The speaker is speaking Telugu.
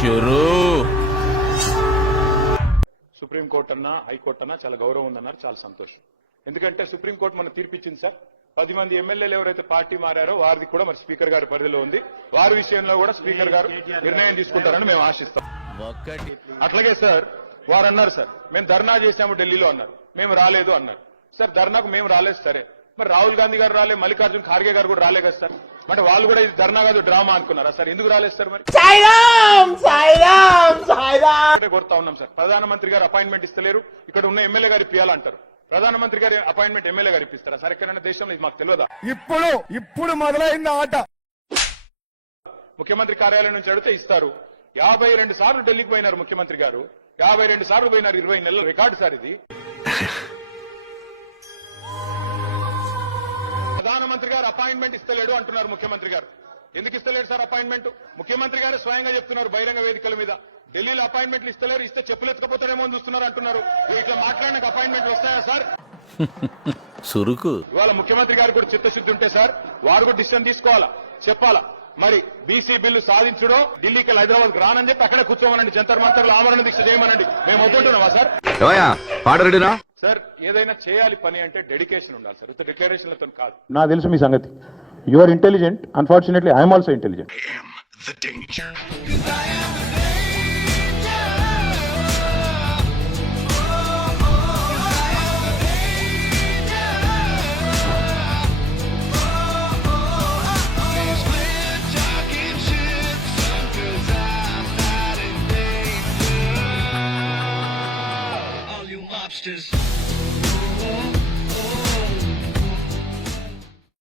షురూ సుప్రీంకోర్టు అన్నా హైకోర్టు అన్నా చాలా గౌరవం ఉందన్నారు చాలా సంతోషం. ఎందుకంటే సుప్రీంకోర్టు మన తీర్పిచ్చింది సార్. పది మంది ఎమ్మెల్యేలు ఎవరైతే పార్టీ మారారో వారిది కూడా మరి స్పీకర్ గారి పరిధిలో ఉంది. వారి విషయంలో కూడా స్పీకర్ గారు నిర్ణయం తీసుకుంటారని మేము ఆశిస్తాం. ఒక్కటి. అట్లాగే సార్ వారు అన్నారు సార్ మేము ధర్నా చేశాము ఢిల్లీలో అన్నారు. మేము రాలేదు అన్నారు. సార్ ధర్నాకు మేము రాలేదు సరే. మరి రాహుల్ గాంధీ గారు రాలే మల్లికార్జున ఖార్గే గారు కూడా రాలే కదా సార్. అంటే వాళ్ళు కూడా ఇది ధర్నా కాదు డ్రామా అనుకున్నారా సార్? ఎందుకు రాలేదు సార్ మరి? కోరుతా ఉన్నాం సార్. ప్రధానమంత్రి గారు అపాయింట్మెంట్ ఇస్తలేరు. ఇక్కడ ఉన్న ఎమ్మెల్యే గారు ఇప్పియాలంటారు. ప్రధానమంత్రి గారి అపాయింట్మెంట్ ఎమ్మెల్యే గారు ఇప్పిస్తారా సార్? ఎక్కడైనా దేశంలో ఇది మాకు తెలియదా? ఇప్పుడు ఇప్పుడు మొదలైంది ఆట. ముఖ్యమంత్రి కార్యాలయం నుంచి అడిగితే ఇస్తారు. యాభై రెండు సార్లు ఢిల్లీకి పోయినారు ముఖ్యమంత్రి గారు. యాభై రెండు సార్లు పోయినారు ఇరవై నెలల రికార్డు సార్ ఇది. గారు అపాయింట్మెంట్ ఇస్తలేడు అంటున్నారు ముఖ్యమంత్రి గారు. ఎందుకు ఇస్తలేడు సార్ అపాయింట్మెంట్? ముఖ్యమంత్రి గారు స్వయంగా చెప్తున్నారు బహిరంగ వేదికల మీద. ఢిల్లీలో అపాయింట్మెంట్లు ఇస్తలేరు ఇస్తే చెప్పులు ఎత్తుకపోతారేమో అని చూస్తున్నారు అంటున్నారు. ఇట్లా మాట్లాడిన అపాయింట్మెంట్లు వస్తాయా సార్? సురుకు ఇవాళ ముఖ్యమంత్రి గారికి కూడా చిత్తశుద్ధి ఉంటే సార్ వారు కూడా డిసిషన్ తీసుకోవాలా? చెప్పాలా? మరి బీసీ బిల్లు సాధించడో ఢిల్లీకి వెళ్ళి హైదరాబాద్ రానని చెప్పి అక్కడే కూర్చోమనండి. జంతర్ మంతర్లు ఆమరణ దీక్ష చేయమనండి. మేము వద్దుంటున్నామా సార్? పాడరెడినా సార్ ఏదైనా చేయాలి పని అంటే డెడికేషన్ ఉండాలి సార్. ఇంత డిక్లరేషన్లతో కాదు. నాకు తెలుసు మీ సంగతి. You are intelligent unfortunately I'm also intelligent lobsters.